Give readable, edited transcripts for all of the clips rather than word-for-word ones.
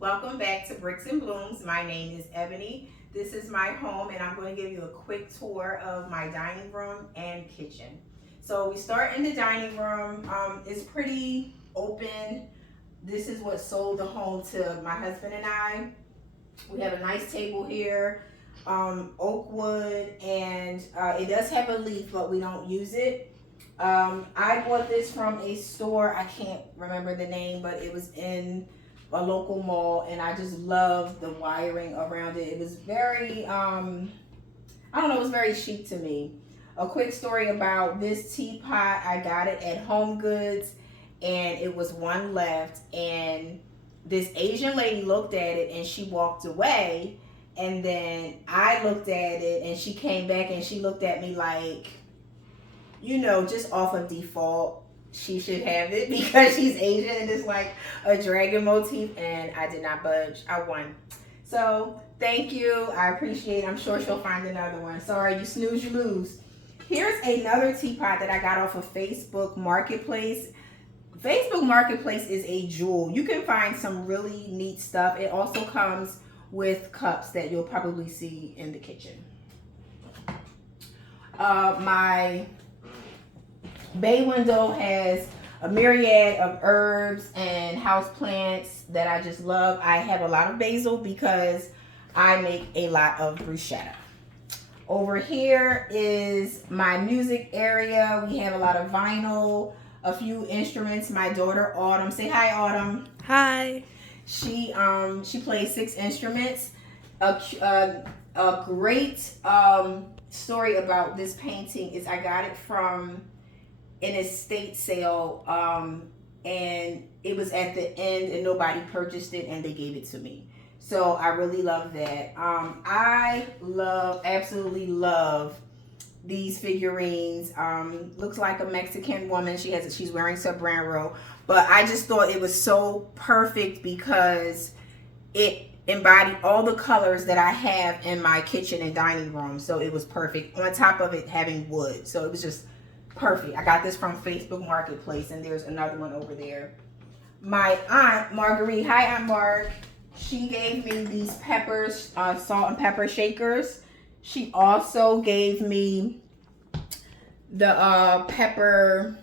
Welcome back to Bricks and Blooms. My name is Ebony. This is my home, and I'm going to give you a quick tour of my dining room and kitchen. So we start in the dining room. It's pretty open. This is what sold the home to my husband and I. We have a nice table here, oak wood, and it does have a leaf, but we don't use it. I bought this from a store. I can't remember the name, but it was in a local mall, and I just love the wiring around it. It was very, I don't know, it was very chic to me. A quick story about this teapot. I got it at Home Goods, and it was one left, and this Asian lady looked at it and she walked away, and then I looked at it and she came back and she looked at me like, just off of default, she should have it because she's Asian and it's like a dragon motif, and I did not budge. I won. So thank you. I appreciate it. I'm sure she'll find another one. Sorry, you snooze, you lose. Here's another teapot that I got off of Facebook Marketplace. Facebook Marketplace is a jewel. You can find some really neat stuff. It also comes with cups that you'll probably see in the kitchen. My bay window has a myriad of herbs and house plants that I just love. I have a lot of basil because I make a lot of bruschetta. Over here is my music area. We have a lot of vinyl, a few instruments. My daughter Autumn, say hi Autumn. Hi. She plays 6 instruments. A great story about this painting is I got it from an estate sale, and it was at the end and nobody purchased it and they gave it to me. So I really love that. I absolutely love these figurines. Looks like a Mexican woman. She's wearing sombrero, but I just thought it was so perfect because it embodied all the colors that I have in my kitchen and dining room. So it was perfect. On top of it having wood, so it was just perfect. I got this from Facebook Marketplace, and there's another one over there. My aunt Marguerite, hi Aunt Marg, she gave me these peppers, salt and pepper shakers. She also gave me the pepper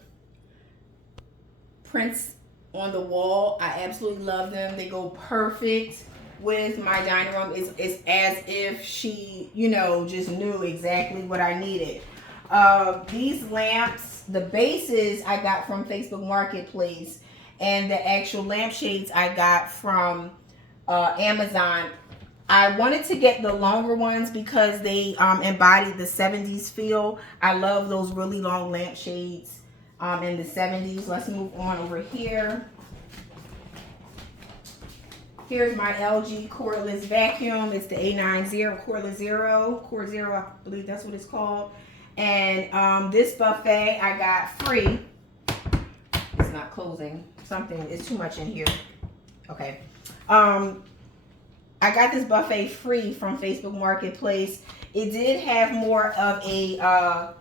prints on the wall. I absolutely love them. They go perfect with my dining room. It's as if she, just knew exactly what I needed. These lamps, the bases I got from Facebook Marketplace, and the actual lampshades I got from Amazon. I wanted to get the longer ones because they embody the 70s feel. I love those really long lampshades in the 70s. Let's move on over here. Here's my LG cordless vacuum. It's the A90 cordless Core Zero, I believe that's what it's called. And this buffet I got free. It's not closing. Something is too much in here. Okay. I got this buffet free from Facebook Marketplace. It did have more of a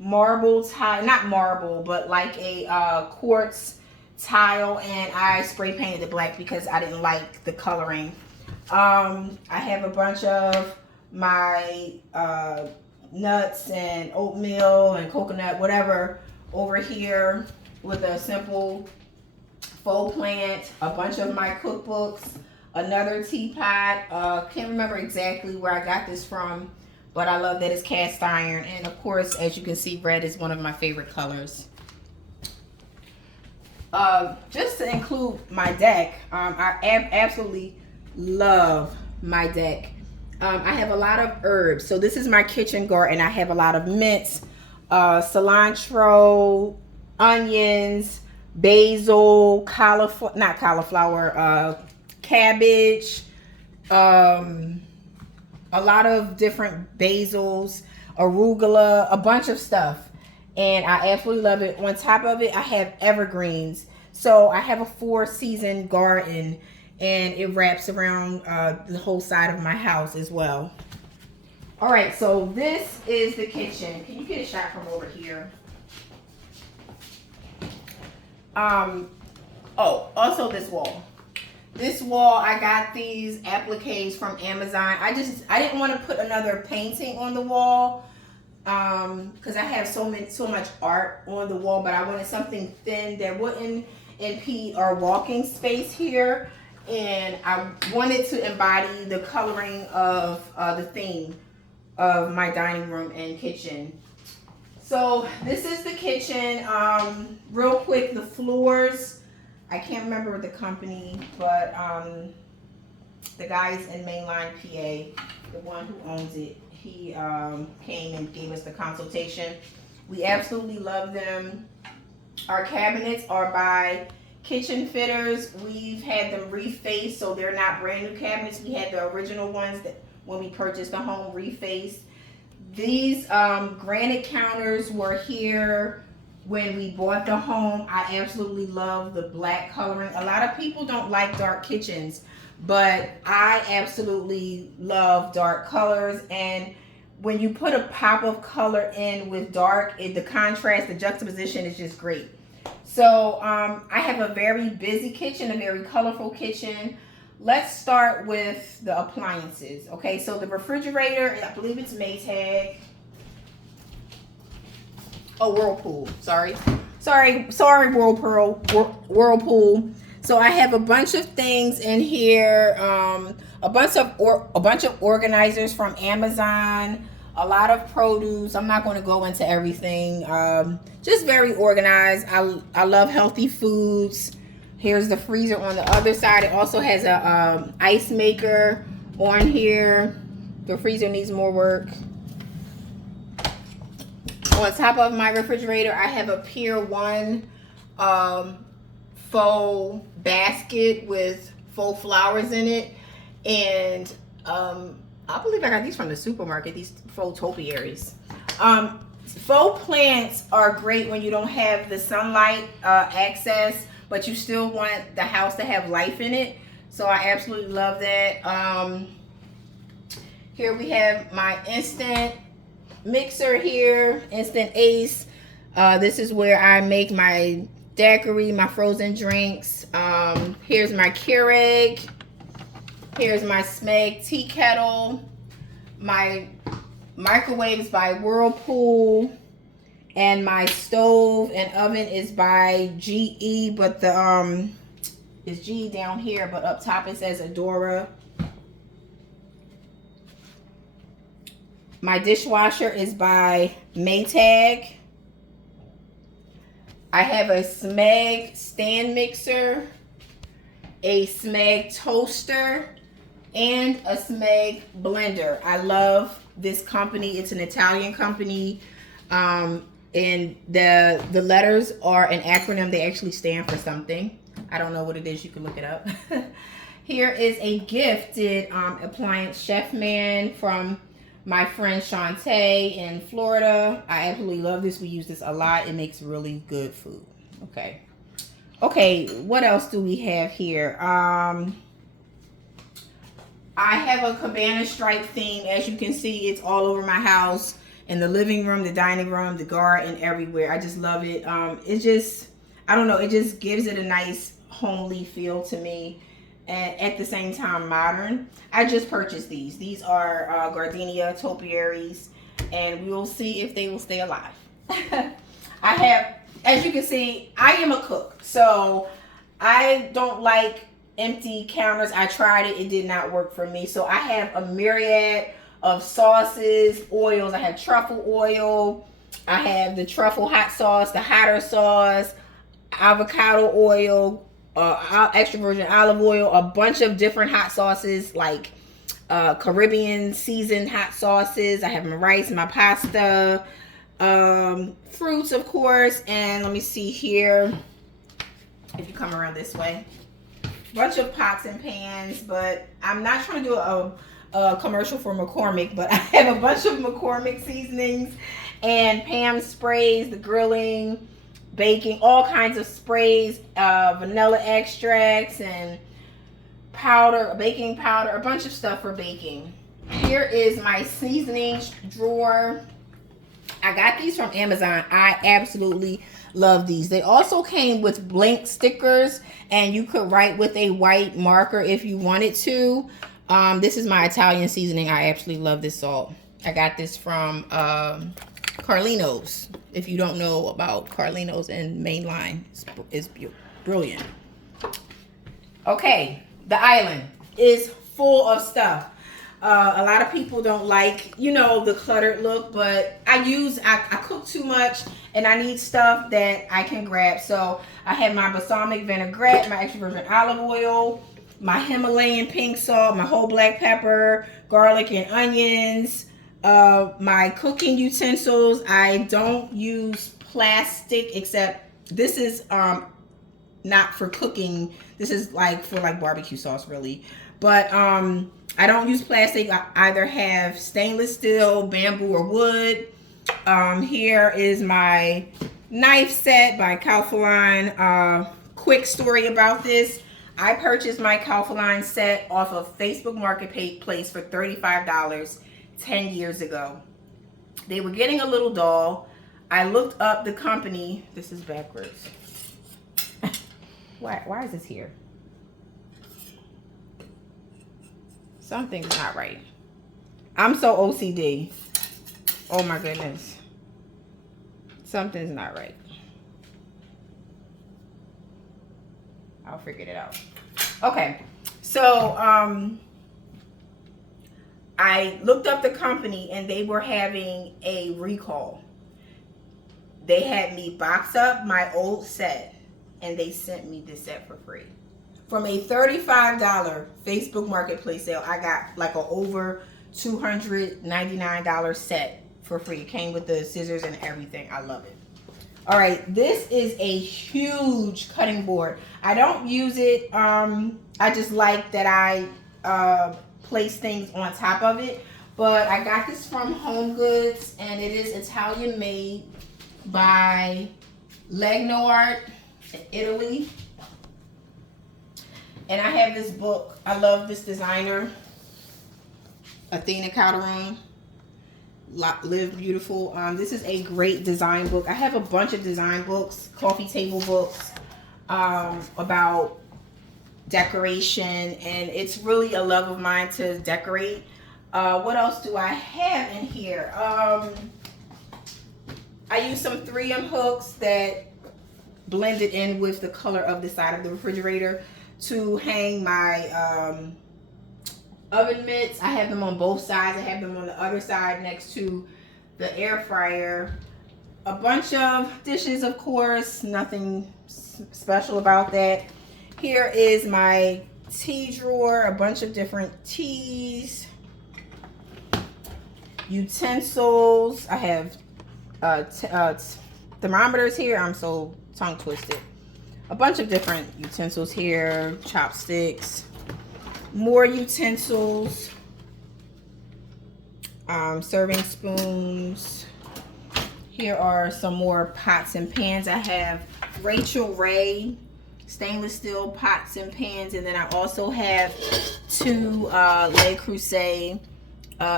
marble tile, not marble, but like a quartz tile, and I spray painted it black because I didn't like the coloring. I have a bunch of my nuts and oatmeal and coconut, whatever, over here with a simple faux plant, a bunch of my cookbooks, another teapot. Can't remember exactly where I got this from, but I love that it's cast iron. And of course, as you can see, red is one of my favorite colors. Just to include my deck, I absolutely love my deck. I have a lot of herbs. So this is my kitchen garden. I have a lot of mints, cilantro, onions, basil, cabbage, a lot of different basils, arugula, a bunch of stuff. And I absolutely love it. On top of it, I have evergreens. So I have a 4-season garden, and it wraps around the whole side of my house as well. All right, so this is the kitchen. Can you get a shot from over here? Oh, also this wall. This wall, I got these appliques from Amazon. I didn't want to put another painting on the wall because I have so much art on the wall, but I wanted something thin that wouldn't impede our walking space here, and I wanted to embody the coloring of the theme of my dining room and kitchen. So this is the kitchen. Real quick, the floors, I can't remember the company, but the guys in Mainline, PA, the one who owns it, he came and gave us the consultation. We absolutely love them. Our cabinets are by Kitchen Fitters. We've had them refaced, so they're not brand new cabinets. We had the original ones that when we purchased the home refaced. These granite counters were here when we bought the home. I absolutely love the black coloring. A lot of people don't like dark kitchens, but I absolutely love dark colors. And when you put a pop of color in with dark, the contrast, the juxtaposition is just great. So I have a very busy kitchen, a very colorful kitchen. Let's start with the appliances. Okay, so the refrigerator, I believe it's Maytag. Oh, Whirlpool. Sorry, Whirlpool. So I have a bunch of things in here. A bunch of organizers from Amazon. A lot of produce. I'm not going to go into everything. Just very organized. I love healthy foods. Here's the freezer on the other side. It also has a ice maker on here. The freezer needs more work. On top of my refrigerator, I have a Pier 1 faux basket with faux flowers in it. And I believe I got these from the supermarket, these faux topiaries. Faux plants are great when you don't have the sunlight access, but you still want the house to have life in it. So I absolutely love that. Here we have my instant mixer here, Instant Ace. This is where I make my daiquiri, my frozen drinks. Here's my Keurig. Here's my Smeg tea kettle. My microwaves by Whirlpool. And my stove and oven is by GE, but the it's GE down here, but up top it says Adora. My dishwasher is by Maytag. I have a Smeg stand mixer, a Smeg toaster, and a Smeg blender. I love this company. It's an Italian company. And the letters are an acronym. They actually stand for something. I don't know what it is. You can look it up. Here is a gifted appliance Chef Man from my friend Shantae in Florida. I absolutely love this. We use this a lot. It makes really good food. Okay, what else do we have here? I have a cabana stripe theme. As you can see, it's all over my house. In the living room, the dining room, the garden, everywhere. I just love it. It just, I don't know, it just gives it a nice homely feel to me. And at the same time, modern. I just purchased these. These are gardenia topiaries. And we will see if they will stay alive. I have, as you can see, I am a cook. So I don't like empty counters. I tried it. It did not work for me. So I have a myriad of sauces, oils. I have truffle oil. I have the truffle hot sauce, the hotter sauce, avocado oil, extra virgin olive oil, a bunch of different hot sauces like Caribbean seasoned hot sauces. I have my rice, my pasta, fruits, of course. And let me see here, if you come around this way, bunch of pots and pans, but I'm not trying to do a commercial for McCormick, but I have a bunch of McCormick seasonings and Pam sprays, the grilling, baking, all kinds of sprays, vanilla extracts and powder, baking powder, a bunch of stuff for baking. Here is my seasonings drawer. I got these from Amazon. I absolutely love these. They also came with blank stickers, and you could write with a white marker if you wanted to. This is my Italian seasoning. I absolutely love this salt. I got this from Carlino's. If you don't know about Carlino's in Mainline, it's brilliant. Okay, the island is full of stuff. A lot of people don't like, you know, the cluttered look, but I cook too much and I need stuff that I can grab. So I have my balsamic vinaigrette, my extra virgin olive oil, my Himalayan pink salt, my whole black pepper, garlic and onions, my cooking utensils. I don't use plastic, except this is not for cooking. This is like for like barbecue sauce, really. But I don't use plastic. I either have stainless steel, bamboo, or wood. Here is my knife set by Calphalon. Quick story about this. I purchased my Calphalon set off of Facebook Marketplace for $35 10 years ago. They were getting a little dull. I looked up the company. This is backwards. Why is this here? Something's not right. I'm so OCD. Oh my goodness. Something's not right. I'll figure it out. Okay. So, I looked up the company and they were having a recall. They had me box up my old set and they sent me this set for free. From a $35 Facebook Marketplace sale, I got like a over $299 set for free. It came with the scissors and everything. I love it. All right, this is a huge cutting board. I don't use it. I just like that I place things on top of it. But I got this from Home Goods, and it is Italian made by Legnard, Italy. And I have this book. I love this designer, Athena Calderon. Live Beautiful. This is a great design book. I have a bunch of design books, coffee table books, about decoration, and it's really a love of mine to decorate. What else do I have in here? I use some 3M hooks that blended in with the color of the side of the refrigerator to hang my oven mitts. I have them on both sides. I have them on the other side next to the air fryer. A bunch of dishes, of course, nothing special about that. Here is my tea drawer, a bunch of different teas, utensils. I have thermometers here. I'm so tongue twisted. A bunch of different utensils here, chopsticks, more utensils, serving spoons. Here are some more pots and pans. I have Rachel Ray stainless steel pots and pans, and then I also have two Le Creuset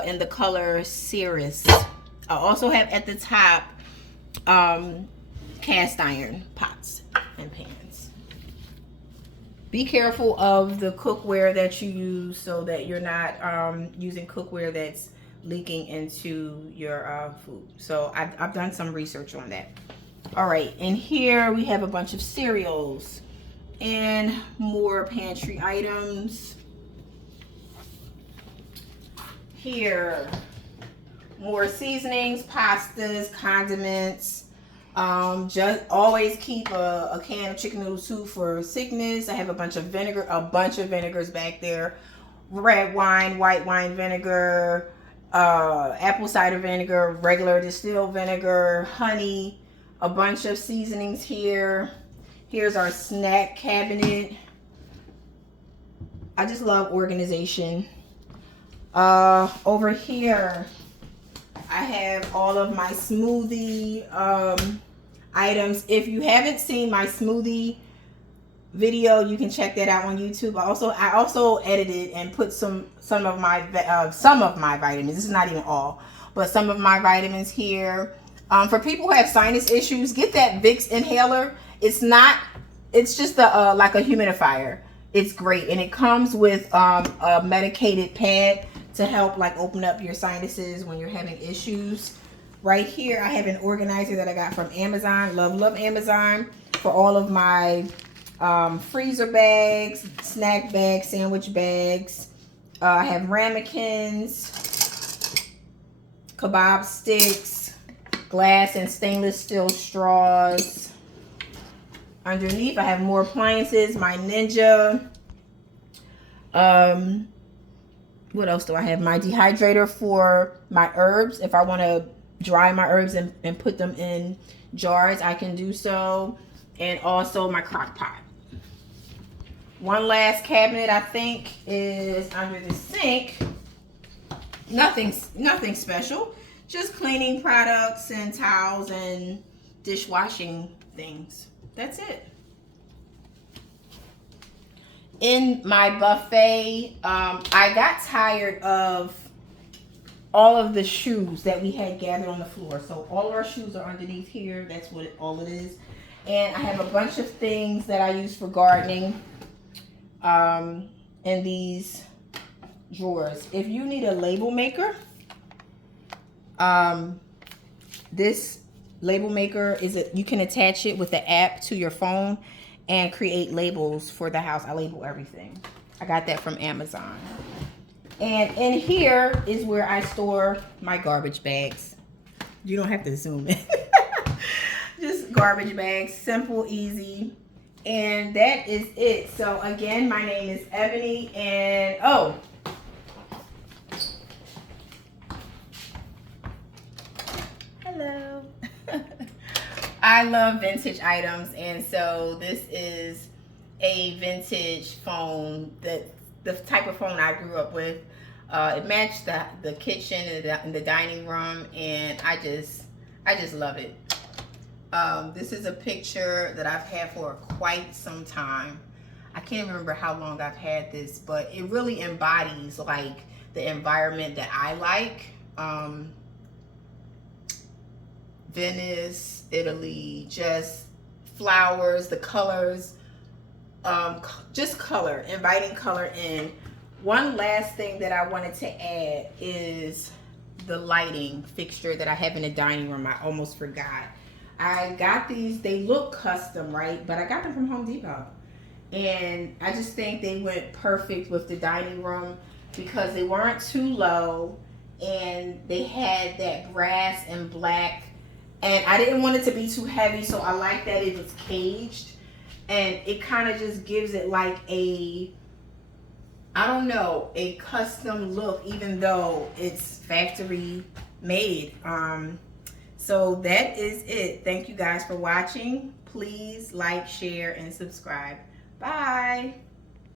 in the color Cirrus. I also have at the top cast iron pots and pans. Be careful of the cookware that you use so that you're not using cookware that's leaking into your food. So I've done some research on that. All right, and here we have a bunch of cereals and more pantry items. Here, more seasonings, pastas, condiments. Just always keep a can of chicken noodle soup for sickness. I have a bunch of vinegars back there. Red wine, white wine vinegar, apple cider vinegar, regular distilled vinegar, honey, a bunch of seasonings here. Here's our snack cabinet. I just love organization. Over here, I have all of my smoothie items. If you haven't seen my smoothie video, you can check that out on YouTube. I also edited and put some of my vitamins. This is not even all, but some of my vitamins here. For people who have sinus issues, get that Vicks inhaler. It's just like a humidifier. It's great, and it comes with a medicated pad to help like open up your sinuses when you're having issues. Right here, I have an organizer that I got from Amazon. Love Amazon for all of my freezer bags, snack bags, sandwich bags. I have ramekins, kebab sticks, glass and stainless steel straws. Underneath, I have more appliances, my Ninja. What else do I have? My dehydrator for my herbs. If I want to dry my herbs and put them in jars, I can do so. And also my crock pot. One last cabinet I think is under the sink. Nothing special. Just cleaning products and towels and dishwashing things. That's it. In my buffet, I got tired of all of the shoes that we had gathered on the floor. So all of our shoes are underneath here. That's what all it is. And I have a bunch of things that I use for gardening in these drawers. If you need a label maker, this label maker you can attach it with the app to your phone and create labels for the house. I label everything. I got that from Amazon. And in here is where I store my garbage bags. You don't have to zoom in. Just garbage bags, simple, easy. And that is it. So again, my name is Ebony, and hello. I love vintage items, and so this is a vintage phone, that the type of phone I grew up with. It matched the kitchen and the dining room, and I just love it. This is a picture that I've had for quite some time. I can't remember how long I've had this, but it really embodies like the environment that I like. Venice, Italy, just flowers, the colors, just color, inviting color in. One last thing that I wanted to add is the lighting fixture that I have in the dining room. I almost forgot. I got these, they look custom, right? But I got them from Home Depot. And I just think they went perfect with the dining room because they weren't too low and they had that brass and black. And I didn't want it to be too heavy, so I like that it was caged. And it kind of just gives it like a, I don't know, a custom look, even though it's factory made. So that is it. Thank you guys for watching. Please like, share, and subscribe. Bye.